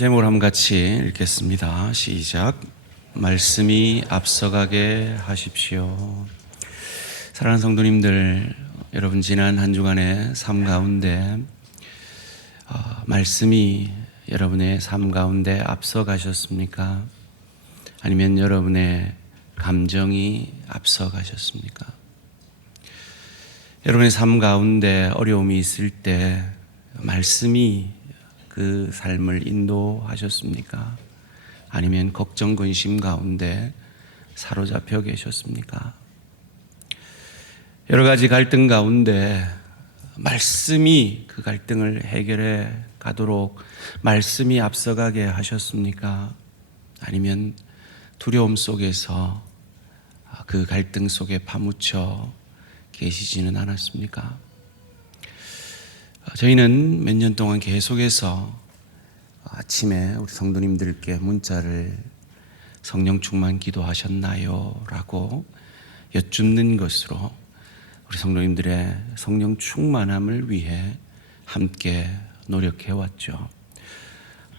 제목을 한번 같이 읽겠습니다. 시작. 말씀이 앞서가게 하십시오. 사랑하는 성도님들, 여러분 지난 한 주간의 삶 가운데 말씀이 여러분의 삶 가운데 앞서가셨습니까? 아니면 여러분의 감정이 앞서가셨습니까? 여러분의 삶 가운데 어려움이 있을 때 말씀이 그 삶을 인도하셨습니까? 아니면 걱정, 근심 가운데 사로잡혀 계셨습니까? 여러 가지 갈등 가운데 말씀이 그 갈등을 해결해 가도록 말씀이 앞서가게 하셨습니까? 아니면 두려움 속에서 그 갈등 속에 파묻혀 계시지는 않았습니까? 저희는 몇 년 동안 계속해서 아침에 우리 성도님들께 문자를 성령 충만 기도하셨나요? 라고 여쭙는 것으로 우리 성도님들의 성령 충만함을 위해 함께 노력해 왔죠.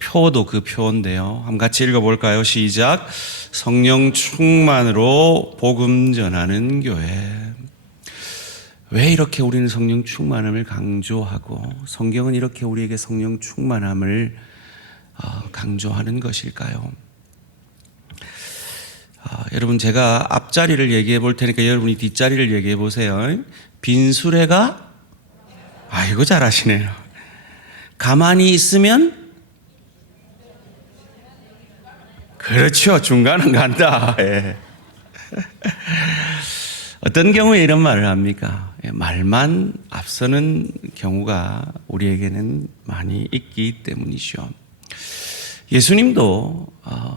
표도 그 표인데요. 한번 같이 읽어볼까요? 시작. 성령 충만으로 복음 전하는 교회. 왜 이렇게 우리는 성령 충만함을 강조하고 성경은 이렇게 우리에게 성령 충만함을 강조하는 것일까요? 여러분, 제가 앞자리를 얘기해 볼 테니까 여러분이 뒷자리를 얘기해 보세요. 빈수레가 이거 잘하시네요. 가만히 있으면 그렇죠. 중간은 간다. 예. 어떤 경우에 이런 말을 합니까? 말만 앞서는 경우가 우리에게는 많이 있기 때문이죠. 예수님도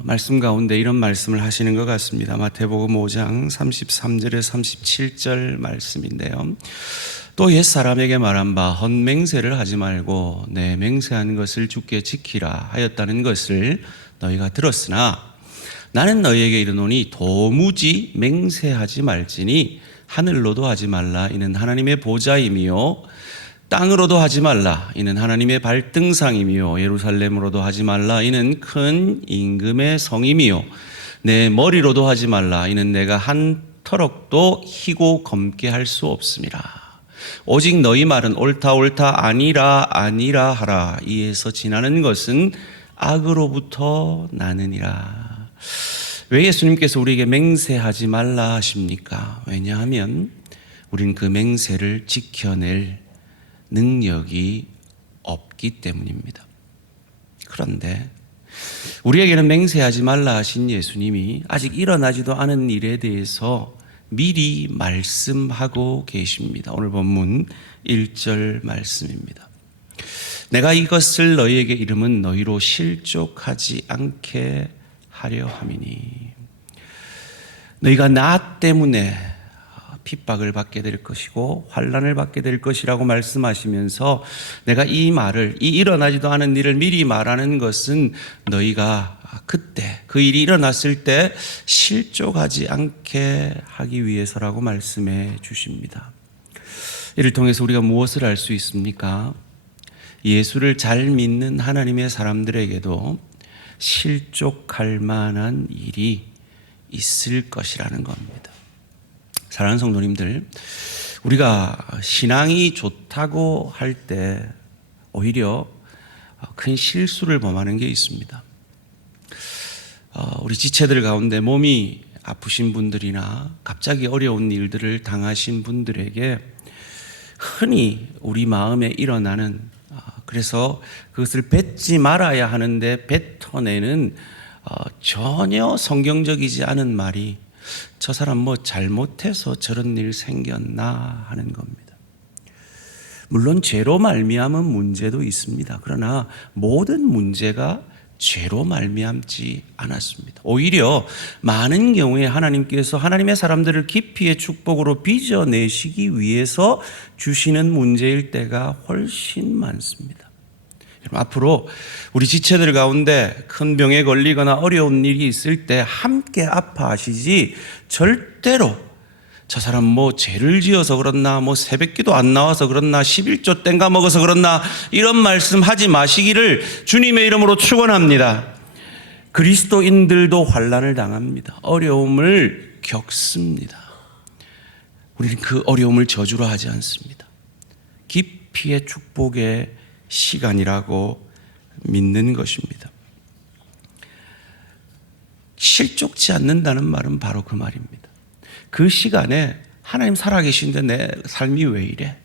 말씀 가운데 이런 말씀을 하시는 것 같습니다. 마태복음 5장 33절에 37절 말씀인데요. 또 옛사람에게 말한 바 헛맹세를 하지 말고 내 맹세한 것을 주께 지키라 하였다는 것을 너희가 들었으나 나는 너희에게 이르노니 도무지 맹세하지 말지니 하늘로도 하지 말라 이는 하나님의 보좌이며 땅으로도 하지 말라 이는 하나님의 발등상이며 예루살렘으로도 하지 말라 이는 큰 임금의 성이며 내 머리로도 하지 말라 이는 내가 한 터럭도 희고 검게 할 수 없음이라. 오직 너희 말은 옳다 옳다 아니라 아니라 하라. 이에서 지나는 것은 악으로부터 나느니라. 왜 예수님께서 우리에게 맹세하지 말라 하십니까? 왜냐하면 우리는 그 맹세를 지켜낼 능력이 없기 때문입니다. 그런데 우리에게는 맹세하지 말라 하신 예수님이 아직 일어나지도 않은 일에 대해서 미리 말씀하고 계십니다. 오늘 본문 1절 말씀입니다. 내가 이것을 너희에게 이름은 너희로 실족하지 않게 하려 함이니 너희가 나 때문에 핍박을 받게 될 것이고 환난을 받게 될 것이라고 말씀하시면서 내가 이 말을 이 일어나지도 않은 일을 미리 말하는 것은 너희가 그때 그 일이 일어났을 때 실족하지 않게 하기 위해서라고 말씀해 주십니다. 이를 통해서 우리가 무엇을 알 수 있습니까? 예수를 잘 믿는 하나님의 사람들에게도 실족할 만한 일이 있을 것이라는 겁니다. 사랑하는 성도님들, 우리가 신앙이 좋다고 할 때 오히려 큰 실수를 범하는 게 있습니다. 우리 지체들 가운데 몸이 아프신 분들이나 갑자기 어려운 일들을 당하신 분들에게 흔히 우리 마음에 일어나는 그래서 그것을 뱉지 말아야 하는데 뱉어내는 전혀 성경적이지 않은 말이 저 사람 뭐 잘못해서 저런 일 생겼나 하는 겁니다. 물론 죄로 말미암은 문제도 있습니다. 그러나 모든 문제가 죄로 말미암지 않았습니다. 오히려 많은 경우에 하나님께서 하나님의 사람들을 깊이의 축복으로 빚어내시기 위해서 주시는 문제일 때가 훨씬 많습니다. 여러분, 앞으로 우리 지체들 가운데 큰 병에 걸리거나 어려운 일이 있을 때 함께 아파하시지 절대로 저 사람 뭐 죄를 지어서 그렇나, 뭐 새벽기도 안 나와서 그렇나, 11조 땡가 먹어서 그렇나, 이런 말씀 하지 마시기를 주님의 이름으로 축원합니다. 그리스도인들도 환난을 당합니다. 어려움을 겪습니다. 우리는 그 어려움을 저주로 하지 않습니다. 깊이의 축복의 시간이라고 믿는 것입니다. 실족지 않는다는 말은 바로 그 말입니다. 그 시간에 하나님 살아계신데 내 삶이 왜 이래?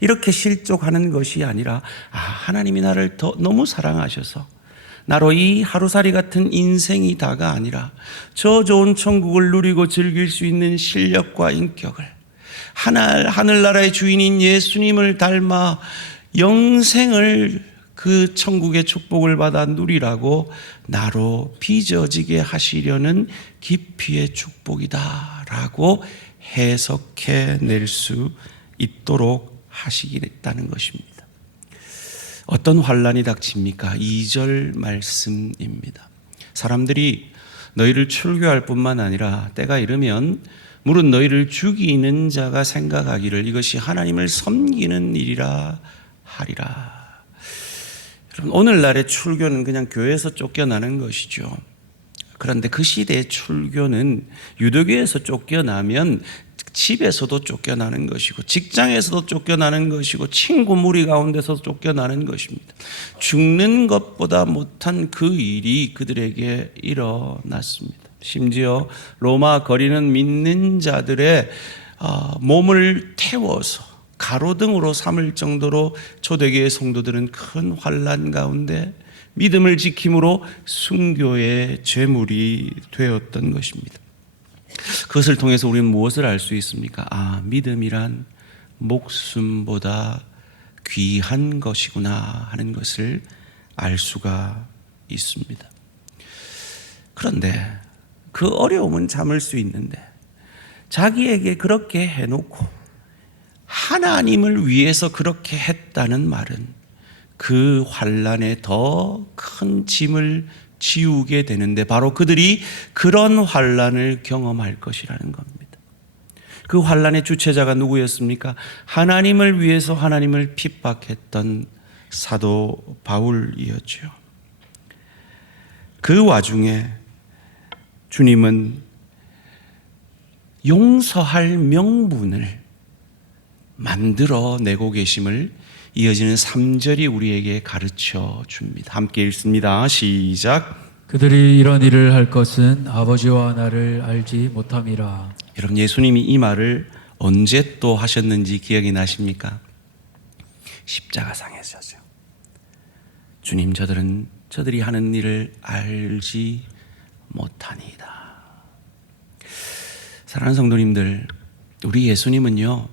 이렇게 실족하는 것이 아니라 하나님이 나를 너무 사랑하셔서 나로 이 하루살이 같은 인생이다가 아니라 저 좋은 천국을 누리고 즐길 수 있는 실력과 인격을 하늘나라의 주인인 예수님을 닮아 영생을 그 천국의 축복을 받아 누리라고 나로 빚어지게 하시려는 깊이의 축복이다라고 해석해낼 수 있도록 하시겠다는 것입니다. 어떤 환난이 닥칩니까? 2절 말씀입니다. 사람들이 너희를 출교할 뿐만 아니라 때가 이르면 물은 너희를 죽이는 자가 생각하기를 이것이 하나님을 섬기는 일이라 하리라. 여러분, 오늘날의 출교는 그냥 교회에서 쫓겨나는 것이죠. 그런데 그 시대의 출교는 유대교에서 쫓겨나면 집에서도 쫓겨나는 것이고 직장에서도 쫓겨나는 것이고 친구 무리 가운데서 쫓겨나는 것입니다. 죽는 것보다 못한 그 일이 그들에게 일어났습니다. 심지어 로마 거리는 믿는 자들의 몸을 태워서 가로등으로 삼을 정도로 초대교회 성도들은 큰 환난 가운데 믿음을 지킴으로 순교의 제물이 되었던 것입니다. 그것을 통해서 우리는 무엇을 알 수 있습니까? 믿음이란 목숨보다 귀한 것이구나 하는 것을 알 수가 있습니다. 그런데 그 어려움은 참을 수 있는데 자기에게 그렇게 해놓고 하나님을 위해서 그렇게 했다는 말은 그 환난에 더 큰 짐을 지우게 되는데 바로 그들이 그런 환난을 경험할 것이라는 겁니다. 그 환난의 주체자가 누구였습니까? 하나님을 위해서 하나님을 핍박했던 사도 바울이었죠. 그 와중에 주님은 용서할 명분을 만들어내고 계심을 이어지는 3절이 우리에게 가르쳐 줍니다. 함께 읽습니다. 시작. 그들이 이런 일을 할 것은 아버지와 나를 알지 못함이라. 여러분, 예수님이 이 말을 언제 또 하셨는지 기억이 나십니까? 십자가상에서죠. 주님, 저들이 하는 일을 알지 못하니이다. 사랑하는 성도님들, 우리 예수님은요,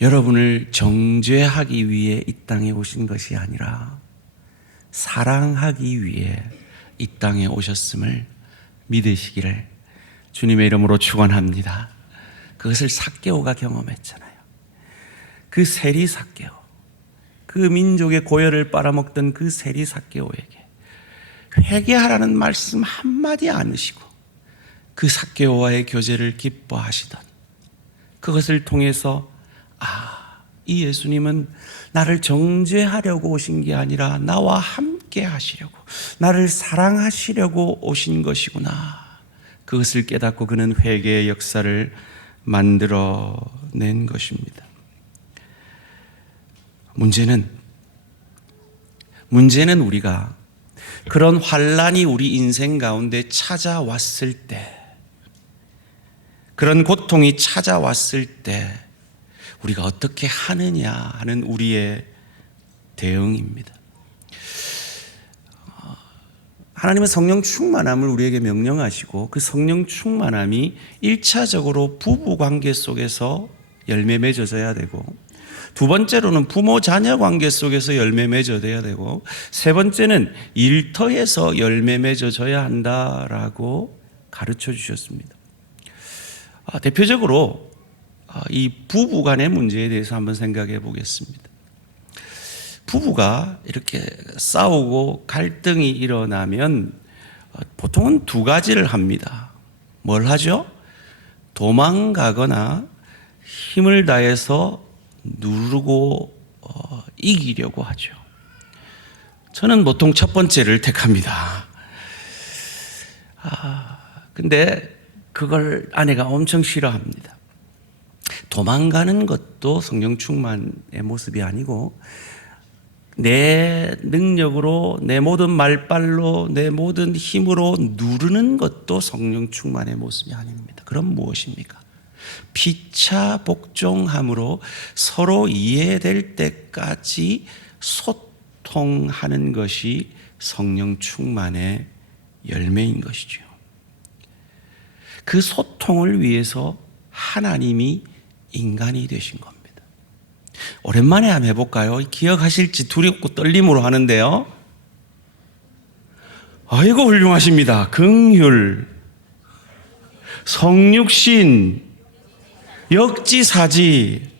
여러분을 정죄하기 위해 이 땅에 오신 것이 아니라 사랑하기 위해 이 땅에 오셨음을 믿으시기를 주님의 이름으로 축원합니다. 그것을 삭개오가 경험했잖아요. 그 세리 삭개오, 그 민족의 고열을 빨아먹던 그 세리 삭개오에게 회개하라는 말씀 한마디 안 하시고 그 삭개오와의 교제를 기뻐하시던 그것을 통해서 이 예수님은 나를 정죄하려고 오신 게 아니라 나와 함께 하시려고, 나를 사랑하시려고 오신 것이구나. 그것을 깨닫고 그는 회개의 역사를 만들어낸 것입니다. 문제는 우리가 그런 환난이 우리 인생 가운데 찾아왔을 때, 그런 고통이 찾아왔을 때 우리가 어떻게 하느냐 하는 우리의 대응입니다. 하나님은 성령 충만함을 우리에게 명령하시고 그 성령 충만함이 1차적으로 부부 관계 속에서 열매 맺어져야 되고, 두 번째로는 부모 자녀 관계 속에서 열매 맺어져야 되고, 세 번째는 일터에서 열매 맺어져야 한다라고 가르쳐 주셨습니다. 대표적으로 이 부부 간의 문제에 대해서 한번 생각해 보겠습니다. 부부가 이렇게 싸우고 갈등이 일어나면 보통은 두 가지를 합니다. 뭘 하죠? 도망가거나 힘을 다해서 누르고 이기려고 하죠. 저는 보통 첫 번째를 택합니다. 근데 그걸 아내가 엄청 싫어합니다. 도망가는 것도 성령 충만의 모습이 아니고 내 능력으로, 내 모든 말발로, 내 모든 힘으로 누르는 것도 성령 충만의 모습이 아닙니다. 그럼 무엇입니까? 피차 복종함으로 서로 이해될 때까지 소통하는 것이 성령 충만의 열매인 것이죠. 그 소통을 위해서 하나님이 인간이 되신 겁니다. 오랜만에 한번 해볼까요? 기억하실지 두렵고 떨림으로 하는데요. 아이고 훌륭하십니다. 긍휼, 성육신, 역지사지,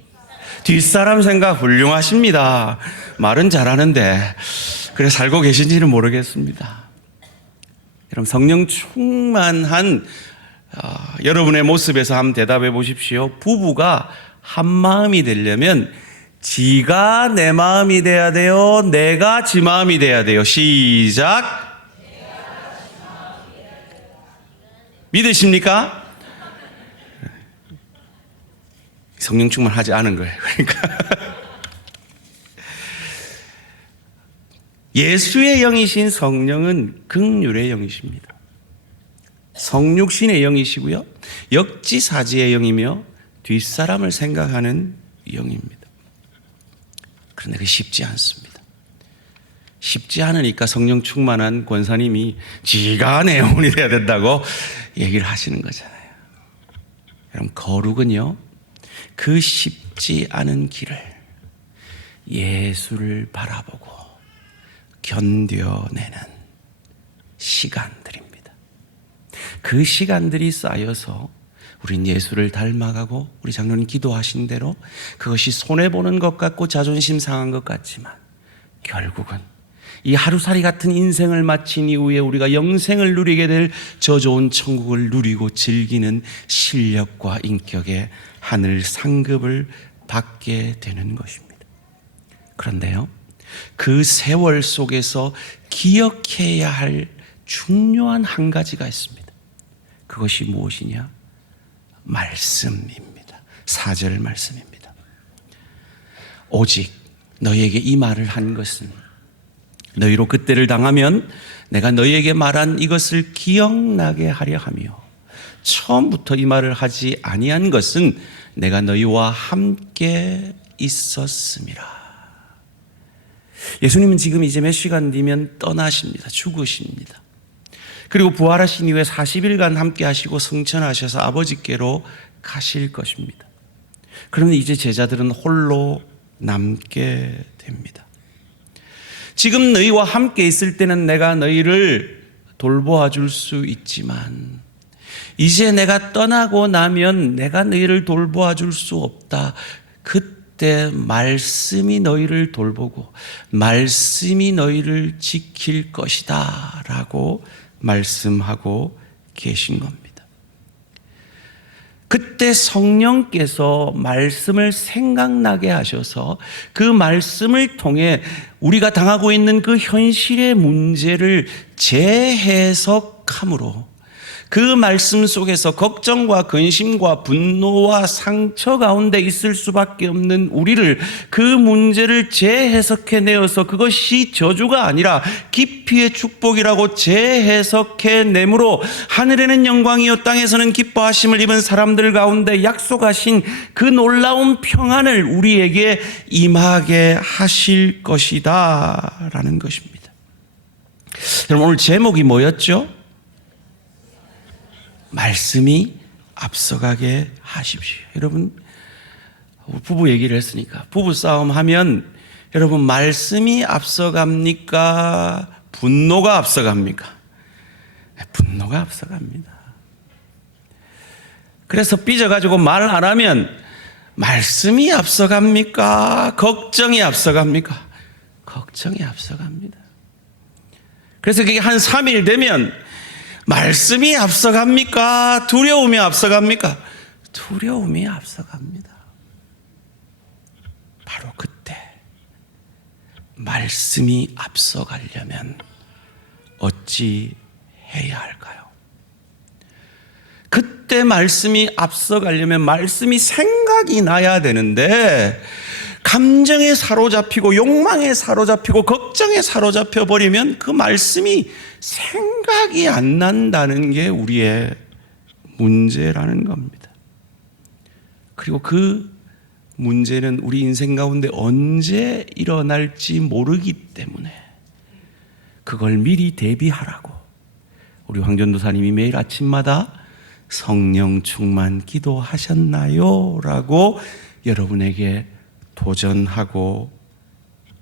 뒷사람 생각 훌륭하십니다. 말은 잘하는데 그래 살고 계신지는 모르겠습니다. 여러분 성령 충만한 여러분의 모습에서 한번 대답해 보십시오. 부부가 한 마음이 되려면 지가 내 마음이 돼야 돼요? 내가 지 마음이 돼야 돼요? 시작. 믿으십니까? 성령 충만하지 않은 거예요. 그러니까 예수의 영이신 성령은 긍휼의 영이십니다. 성육신의 영이시고요, 역지사지의 영이며 뒷사람을 생각하는 영입니다. 그런데 그게 쉽지 않습니다. 쉽지 않으니까 성령 충만한 권사님이 지가 내 영혼이 돼야 된다고 얘기를 하시는 거잖아요. 여러분 거룩은요, 그 쉽지 않은 길을 예수를 바라보고 견뎌내는 시간들입니다. 그 시간들이 쌓여서 우린 예수를 닮아가고, 우리 장로님 기도하신 대로 그것이 손해보는 것 같고 자존심 상한 것 같지만 결국은 이 하루살이 같은 인생을 마친 이후에 우리가 영생을 누리게 될 저 좋은 천국을 누리고 즐기는 실력과 인격의 하늘 상급을 받게 되는 것입니다. 그런데요, 그 세월 속에서 기억해야 할 중요한 한 가지가 있습니다. 그것이 무엇이냐? 말씀입니다. 4절 말씀입니다. 오직 너희에게 이 말을 한 것은 너희로 그때를 당하면 내가 너희에게 말한 이것을 기억나게 하려 하며, 처음부터 이 말을 하지 아니한 것은 내가 너희와 함께 있었음이라. 예수님은 지금 이제 몇 시간 뒤면 떠나십니다. 죽으십니다. 그리고 부활하신 이후에 40일간 함께 하시고 승천하셔서 아버지께로 가실 것입니다. 그런데 이제 제자들은 홀로 남게 됩니다. 지금 너희와 함께 있을 때는 내가 너희를 돌보아 줄 수 있지만 이제 내가 떠나고 나면 내가 너희를 돌보아 줄 수 없다. 그때 말씀이 너희를 돌보고 말씀이 너희를 지킬 것이다 라고 말씀하고 계신 겁니다. 그때 성령께서 말씀을 생각나게 하셔서 그 말씀을 통해 우리가 당하고 있는 그 현실의 문제를 재해석함으로 그 말씀 속에서 걱정과 근심과 분노와 상처 가운데 있을 수밖에 없는 우리를, 그 문제를 재해석해내어서 그것이 저주가 아니라 깊이의 축복이라고 재해석해내므로 하늘에는 영광이요 땅에서는 기뻐하심을 입은 사람들 가운데 약속하신 그 놀라운 평안을 우리에게 임하게 하실 것이다 라는 것입니다. 여러분 오늘 제목이 뭐였죠? 말씀이 앞서가게 하십시오. 여러분 부부 얘기를 했으니까 부부 싸움 하면 여러분 말씀이 앞서갑니까? 분노가 앞서갑니까? 분노가 앞서갑니다. 그래서 삐져가지고 말 안 하면 말씀이 앞서갑니까? 걱정이 앞서갑니까? 걱정이 앞서갑니다. 그래서 그게 한 3일 되면 말씀이 앞서갑니까? 두려움이 앞서갑니까? 두려움이 앞서갑니다. 바로 그때 말씀이 앞서가려면 어찌 해야 할까요? 그때 말씀이 앞서가려면 말씀이 생각이 나야 되는데 감정에 사로잡히고 욕망에 사로잡히고 걱정에 사로잡혀 버리면 그 말씀이 생각이 안 난다는 게 우리의 문제라는 겁니다. 그리고 그 문제는 우리 인생 가운데 언제 일어날지 모르기 때문에 그걸 미리 대비하라고 우리 황전도사님이 매일 아침마다 성령 충만 기도하셨나요? 라고 여러분에게 도전하고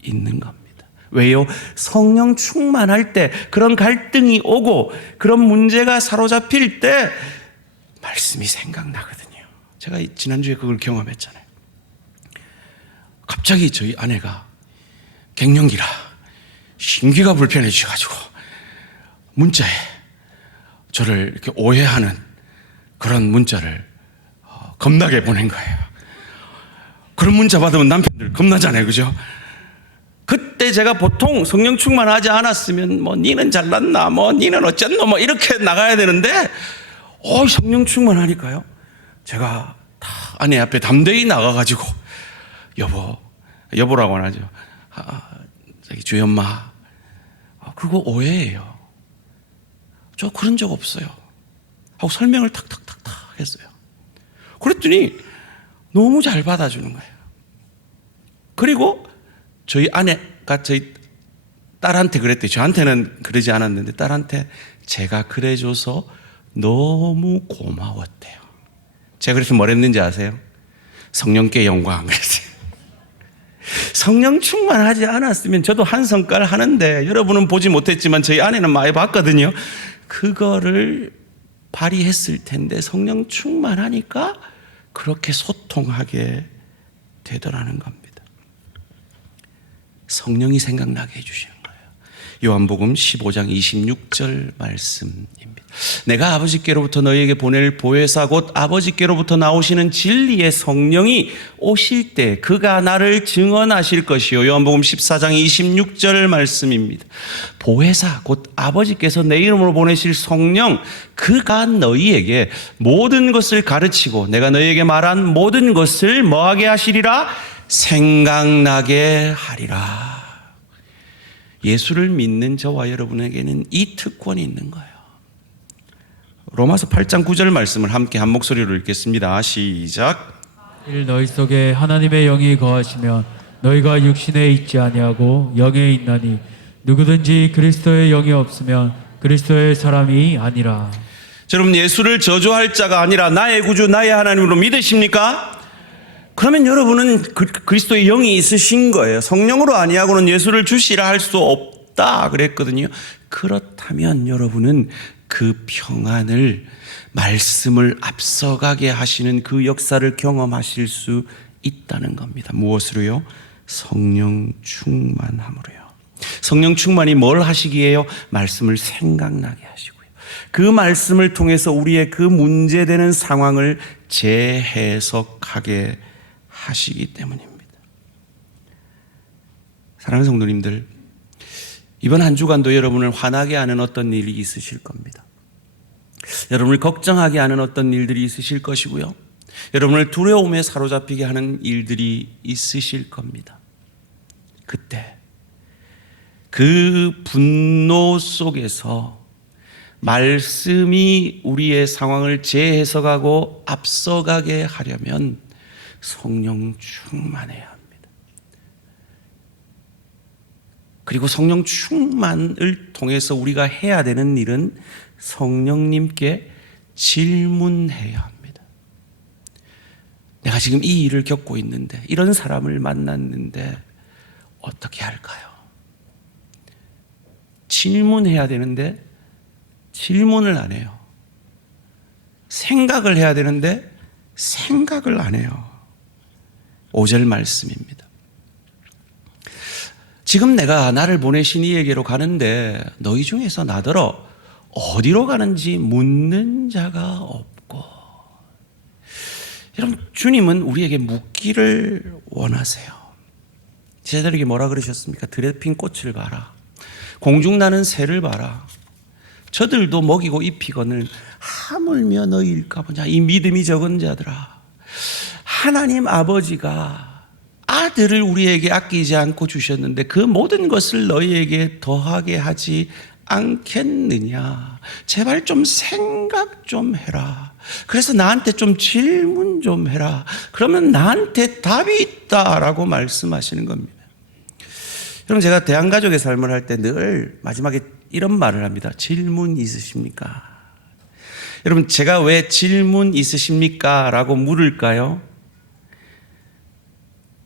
있는 겁니다. 왜요? 성령 충만할 때 그런 갈등이 오고 그런 문제가 사로잡힐 때 말씀이 생각나거든요. 제가 지난주에 그걸 경험했잖아요. 갑자기 저희 아내가 갱년기라 심기가 불편해지셔가지고 문자에 저를 이렇게 오해하는 그런 문자를 겁나게 보낸 거예요. 그런 문자 받으면 남편들 겁나잖아요, 그죠? 그때 제가 보통 성령 충만하지 않았으면 뭐 니는 잘났나, 뭐 니는 어쨌노, 뭐 이렇게 나가야 되는데, 성령 충만하니까요. 제가 다 아내 앞에 담대히 나가가지고 여보라고 하죠. 저기 주희 엄마, 그거 오해예요. 저 그런 적 없어요. 하고 설명을 탁탁탁탁 했어요. 그랬더니 너무 잘 받아주는 거예요. 그리고 저희 아내가 저희 딸한테 그랬대요. 저한테는 그러지 않았는데 딸한테 제가 그래줘서 너무 고마웠대요. 제가 그래서 뭘 했는지 아세요? 성령께 영광 그랬어요. 성령 충만하지 않았으면 저도 한 성깔 하는데 여러분은 보지 못했지만 저희 아내는 많이 봤거든요. 그거를 발휘했을 텐데 성령 충만하니까 그렇게 소통하게 되더라는 겁니다. 성령이 생각나게 해주시는 거예요. 요한복음 15장 26절 말씀입니다. 내가 아버지께로부터 너희에게 보낼 보혜사 곧 아버지께로부터 나오시는 진리의 성령이 오실 때 그가 나를 증언하실 것이요. 요한복음 14장 26절 말씀입니다. 보혜사 곧 아버지께서 내 이름으로 보내실 성령 그가 너희에게 모든 것을 가르치고 내가 너희에게 말한 모든 것을 뭐하게 하시리라? 생각나게 하리라. 예수를 믿는 저와 여러분에게는 이 특권이 있는 거예요. 로마서 8장 9절 말씀을 함께 한 목소리로 읽겠습니다. 시작. 너희 속에 하나님의 영이 거하시면 너희가 육신에 있지 아니하고 영에 있나니 누구든지 그리스도의 영이 없으면 그리스도의 사람이 아니라. 여러분 예수를 저주할 자가 아니라 나의 구주 나의 하나님으로 믿으십니까? 그러면 여러분은 그리스도의 영이 있으신 거예요. 성령으로 아니하고는 예수를 주시라 할 수 없다 그랬거든요. 그렇다면 여러분은 그 평안을 말씀을 앞서가게 하시는 그 역사를 경험하실 수 있다는 겁니다. 무엇으로요? 성령 충만함으로요. 성령 충만이 뭘 하시기에요? 말씀을 생각나게 하시고요. 그 말씀을 통해서 우리의 그 문제되는 상황을 재해석하게 하시기 때문입니다. 사랑하는 성도님들, 이번 한 주간도 여러분을 화나게 하는 어떤 일이 있으실 겁니다. 여러분을 걱정하게 하는 어떤 일들이 있으실 것이고요. 여러분을 두려움에 사로잡히게 하는 일들이 있으실 겁니다. 그때 그 분노 속에서 말씀이 우리의 상황을 재해석하고 앞서가게 하려면 성령 충만해야 합니다. 그리고 성령 충만을 통해서 우리가 해야 되는 일은 성령님께 질문해야 합니다. 내가 지금 이 일을 겪고 있는데, 이런 사람을 만났는데 어떻게 할까요? 질문해야 되는데 질문을 안 해요. 생각을 해야 되는데 생각을 안 해요. 5절 말씀입니다. 지금 내가 나를 보내신 이에게로 가는데 너희 중에서 나더러 어디로 가는지 묻는 자가 없고. 여러분, 주님은 우리에게 묻기를 원하세요. 제자들에게 뭐라 그러셨습니까? 들에 핀 꽃을 봐라. 공중 나는 새를 봐라. 저들도 먹이고 입히거늘 하물며 너희일까 보냐. 이 믿음이 적은 자들아, 하나님 아버지가 아들을 우리에게 아끼지 않고 주셨는데 그 모든 것을 너희에게 더하게 하지 않겠느냐. 제발 좀 생각 좀 해라. 그래서 나한테 좀 질문 좀 해라. 그러면 나한테 답이 있다라고 말씀하시는 겁니다. 여러분, 제가 대한가족의 삶을 할 때 늘 마지막에 이런 말을 합니다. 질문 있으십니까? 여러분, 제가 왜 질문 있으십니까? 라고 물을까요?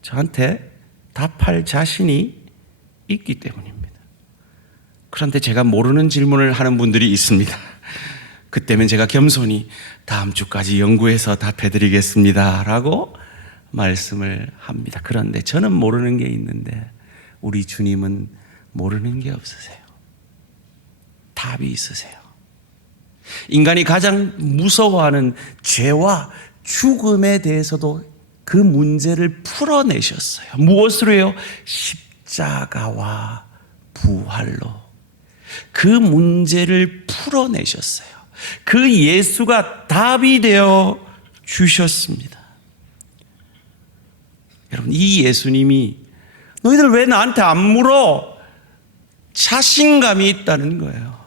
저한테 답할 자신이 있기 때문입니다. 그런데 제가 모르는 질문을 하는 분들이 있습니다. 그때면 제가 겸손히 다음 주까지 연구해서 답해드리겠습니다 라고 말씀을 합니다. 그런데 저는 모르는 게 있는데 우리 주님은 모르는 게 없으세요. 답이 있으세요. 인간이 가장 무서워하는 죄와 죽음에 대해서도 그 문제를 풀어내셨어요. 무엇으로요? 십자가와 부활로 그 문제를 풀어내셨어요. 그 예수가 답이 되어 주셨습니다. 여러분, 이 예수님이 너희들 왜 나한테 안 물어? 자신감이 있다는 거예요.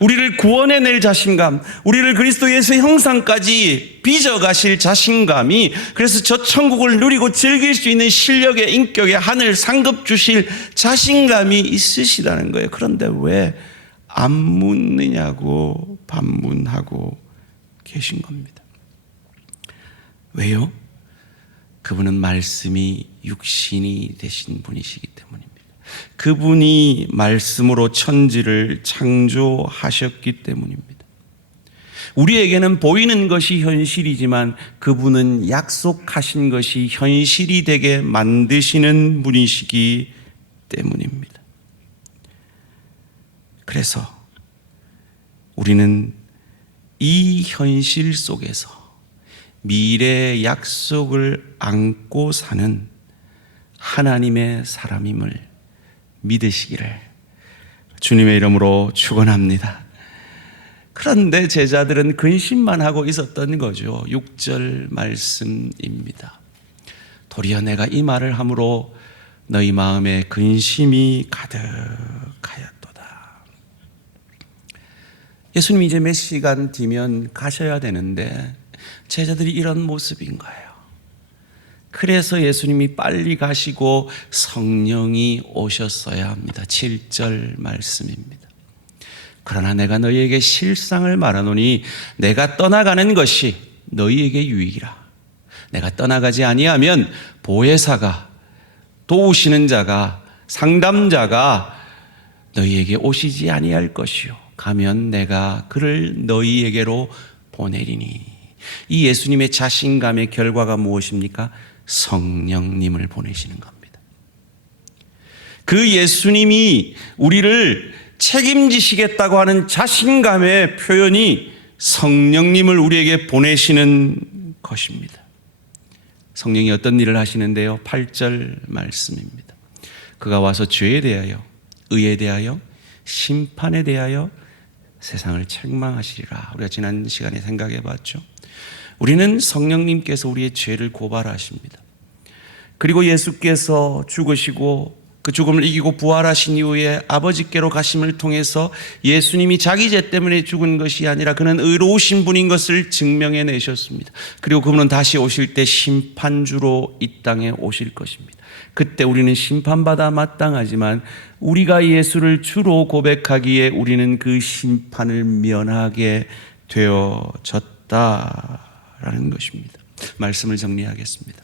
우리를 구원해낼 자신감, 우리를 그리스도 예수의 형상까지 빚어가실 자신감이, 그래서 저 천국을 누리고 즐길 수 있는 실력의 인격의 하늘 상급 주실 자신감이 있으시다는 거예요. 그런데 왜 안 묻느냐고 반문하고 계신 겁니다. 왜요? 그분은 말씀이 육신이 되신 분이시기 때문입니다. 그분이 말씀으로 천지를 창조하셨기 때문입니다. 우리에게는 보이는 것이 현실이지만 그분은 약속하신 것이 현실이 되게 만드시는 분이시기 때문입니다. 그래서 우리는 이 현실 속에서 미래의 약속을 안고 사는 하나님의 사람임을 믿으시기를 주님의 이름으로 축원합니다. 그런데 제자들은 근심만 하고 있었던 거죠. 6절 말씀입니다. 도리어 내가 이 말을 함으로 너희 마음에 근심이 가득하였도다. 예수님이 이제 몇 시간 뒤면 가셔야 되는데 제자들이 이런 모습인 거예요. 그래서 예수님이 빨리 가시고 성령이 오셨어야 합니다. 7절 말씀입니다. 그러나 내가 너희에게 실상을 말하노니 내가 떠나가는 것이 너희에게 유익이라. 내가 떠나가지 아니하면 보혜사가, 도우시는 자가, 상담자가 너희에게 오시지 아니할 것이요 가면 내가 그를 너희에게로 보내리니. 이 예수님의 자신감의 결과가 무엇입니까? 성령님을 보내시는 겁니다. 그 예수님이 우리를 책임지시겠다고 하는 자신감의 표현이 성령님을 우리에게 보내시는 것입니다. 성령이 어떤 일을 하시는데요? 8절 말씀입니다. 그가 와서 죄에 대하여, 의에 대하여, 심판에 대하여 세상을 책망하시리라. 우리가 지난 시간에 생각해 봤죠. 우리는 성령님께서 우리의 죄를 고발하십니다. 그리고 예수께서 죽으시고 그 죽음을 이기고 부활하신 이후에 아버지께로 가심을 통해서 예수님이 자기 죄 때문에 죽은 것이 아니라 그는 의로우신 분인 것을 증명해 내셨습니다. 그리고 그분은 다시 오실 때 심판주로 이 땅에 오실 것입니다. 그때 우리는 심판받아 마땅하지만 우리가 예수를 주로 고백하기에 우리는 그 심판을 면하게 되어졌다라는 것입니다. 말씀을 정리하겠습니다.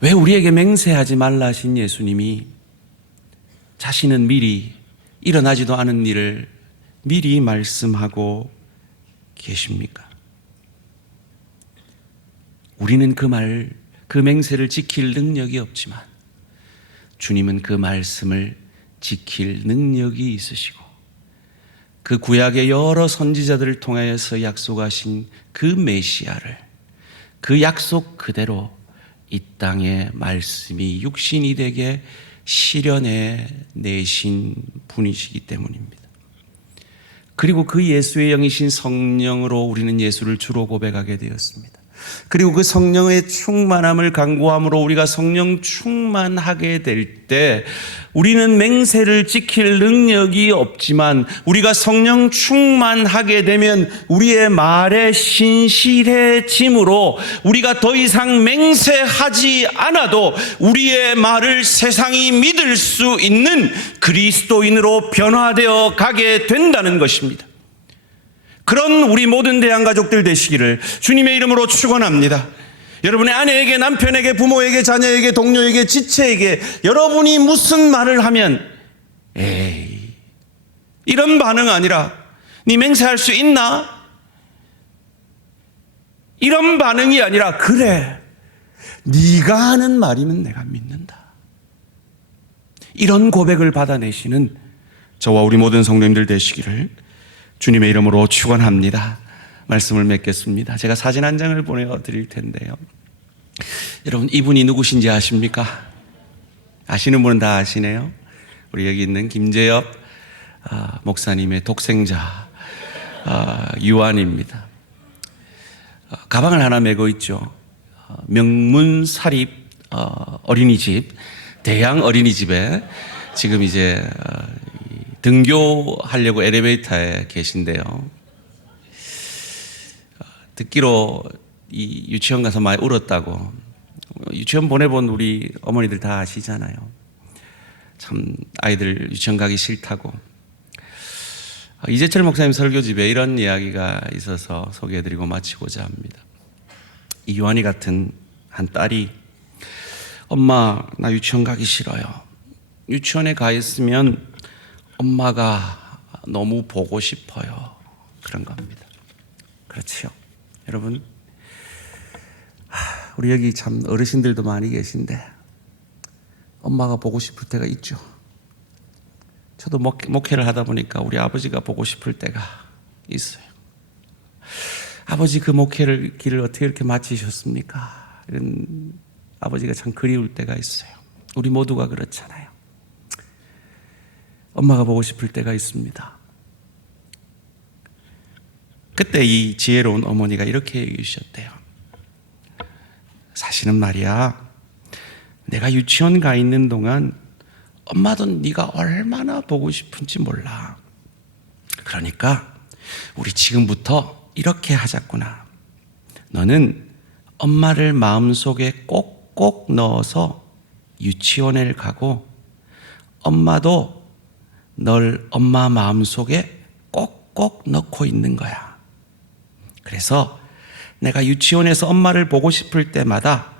왜 우리에게 맹세하지 말라 하신 예수님이 자신은 미리 일어나지도 않은 일을 미리 말씀하고 계십니까? 우리는 그 맹세를 지킬 능력이 없지만 주님은 그 말씀을 지킬 능력이 있으시고 그 구약의 여러 선지자들을 통하여서 약속하신 그 메시아를 그 약속 그대로 이 땅에 말씀이 육신이 되게 실현해 내신 분이시기 때문입니다. 그리고 그 예수의 영이신 성령으로 우리는 예수를 주로 고백하게 되었습니다. 그리고 그 성령의 충만함을 간구함으로 우리가 성령 충만하게 될 때 우리는 맹세를 지킬 능력이 없지만 우리가 성령 충만하게 되면 우리의 말에 신실해짐으로 우리가 더 이상 맹세하지 않아도 우리의 말을 세상이 믿을 수 있는 그리스도인으로 변화되어 가게 된다는 것입니다. 그런 우리 모든 대한가족들 되시기를 주님의 이름으로 축원합니다. 여러분의 아내에게, 남편에게, 부모에게, 자녀에게, 동료에게, 지체에게 여러분이 무슨 말을 하면 에이 이런 반응 아니라 네 맹세할 수 있나? 이런 반응이 아니라 그래 네가 하는 말이면 내가 믿는다. 이런 고백을 받아내시는 저와 우리 모든 성도님들 되시기를 주님의 이름으로 축원합니다. 말씀을 맺겠습니다. 제가 사진 한 장을 보내드릴 텐데요. 여러분 이분이 누구신지 아십니까? 아시는 분은 다 아시네요. 우리 여기 있는 김재엽 목사님의 독생자 유한입니다. 가방을 하나 메고 있죠. 명문사립 어린이집, 대양 어린이집에 지금 이제 등교하려고 엘리베이터에 계신데요. 듣기로 이 유치원 가서 많이 울었다고. 유치원 보내본 우리 어머니들 다 아시잖아요. 참 아이들 유치원 가기 싫다고. 이재철 목사님 설교집에 이런 이야기가 있어서 소개해드리고 마치고자 합니다. 이 요한이 같은 한 딸이 엄마 나 유치원 가기 싫어요. 유치원에 가 있으면 엄마가 너무 보고 싶어요. 그런 겁니다. 그렇지요. 여러분 우리 여기 참 어르신들도 많이 계신데 엄마가 보고 싶을 때가 있죠. 저도 목회를 하다 보니까 우리 아버지가 보고 싶을 때가 있어요. 아버지 그 목회를 길을 어떻게 이렇게 마치셨습니까? 이런 아버지가 참 그리울 때가 있어요. 우리 모두가 그렇잖아요. 엄마가 보고 싶을 때가 있습니다. 그때 이 지혜로운 어머니가 이렇게 얘기해 주셨대요. 사실은 말이야, 내가 유치원 가 있는 동안 엄마도 네가 얼마나 보고 싶은지 몰라. 그러니까 우리 지금부터 이렇게 하자꾸나. 너는 엄마를 마음속에 꼭꼭 넣어서 유치원에 가고 엄마도 널 엄마 마음속에 꼭꼭 넣고 있는 거야. 그래서 내가 유치원에서 엄마를 보고 싶을 때마다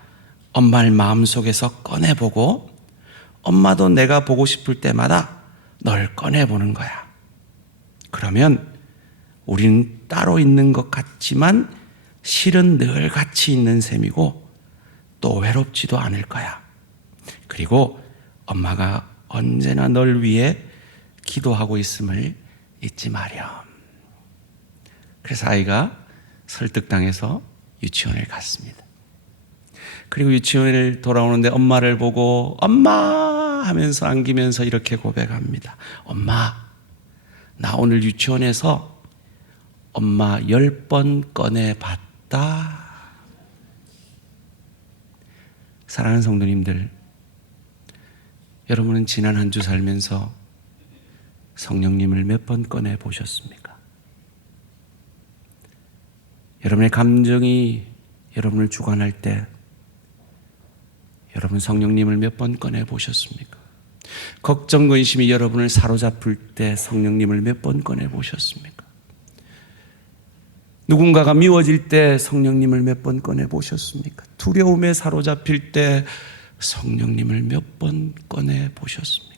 엄마를 마음속에서 꺼내보고 엄마도 내가 보고 싶을 때마다 널 꺼내보는 거야. 그러면 우리는 따로 있는 것 같지만 실은 늘 같이 있는 셈이고 또 외롭지도 않을 거야. 그리고 엄마가 언제나 널 위해 기도하고 있음을 잊지 마렴. 그래서 아이가 설득당해서 유치원을 갔습니다. 그리고 유치원을 돌아오는데 엄마를 보고 엄마 하면서 안기면서 이렇게 고백합니다. 엄마, 나 오늘 유치원에서 엄마 10번 꺼내봤다. 사랑하는 성도님들, 여러분은 지난 한 주 살면서 성령님을 몇 번 꺼내 보셨습니까? 여러분의 감정이 여러분을 주관할 때 여러분 성령님을 몇 번 꺼내 보셨습니까? 걱정, 근심이 여러분을 사로잡을 때 성령님을 몇 번 꺼내 보셨습니까? 누군가가 미워질 때 성령님을 몇 번 꺼내 보셨습니까? 두려움에 사로잡힐 때 성령님을 몇 번 꺼내 보셨습니까?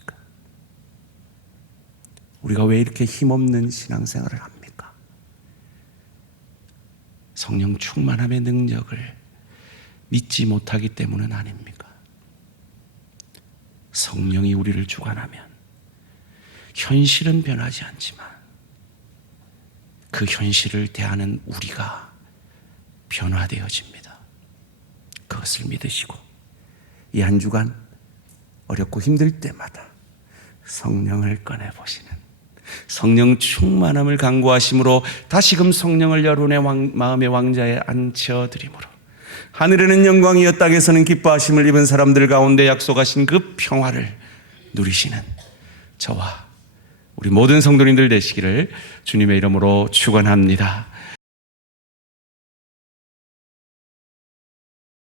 우리가 왜 이렇게 힘없는 신앙생활을 합니까? 성령 충만함의 능력을 믿지 못하기 때문은 아닙니까? 성령이 우리를 주관하면 현실은 변하지 않지만 그 현실을 대하는 우리가 변화되어집니다. 그것을 믿으시고 이 한 주간 어렵고 힘들 때마다 성령을 꺼내보시는, 성령 충만함을 간구하심으로 다시금 성령을 여러분의 마음의 왕자에 앉혀드림으로 하늘에는 영광이여 땅에서는 기뻐하심을 입은 사람들 가운데 약속하신 그 평화를 누리시는 저와 우리 모든 성도님들 되시기를 주님의 이름으로 축원합니다.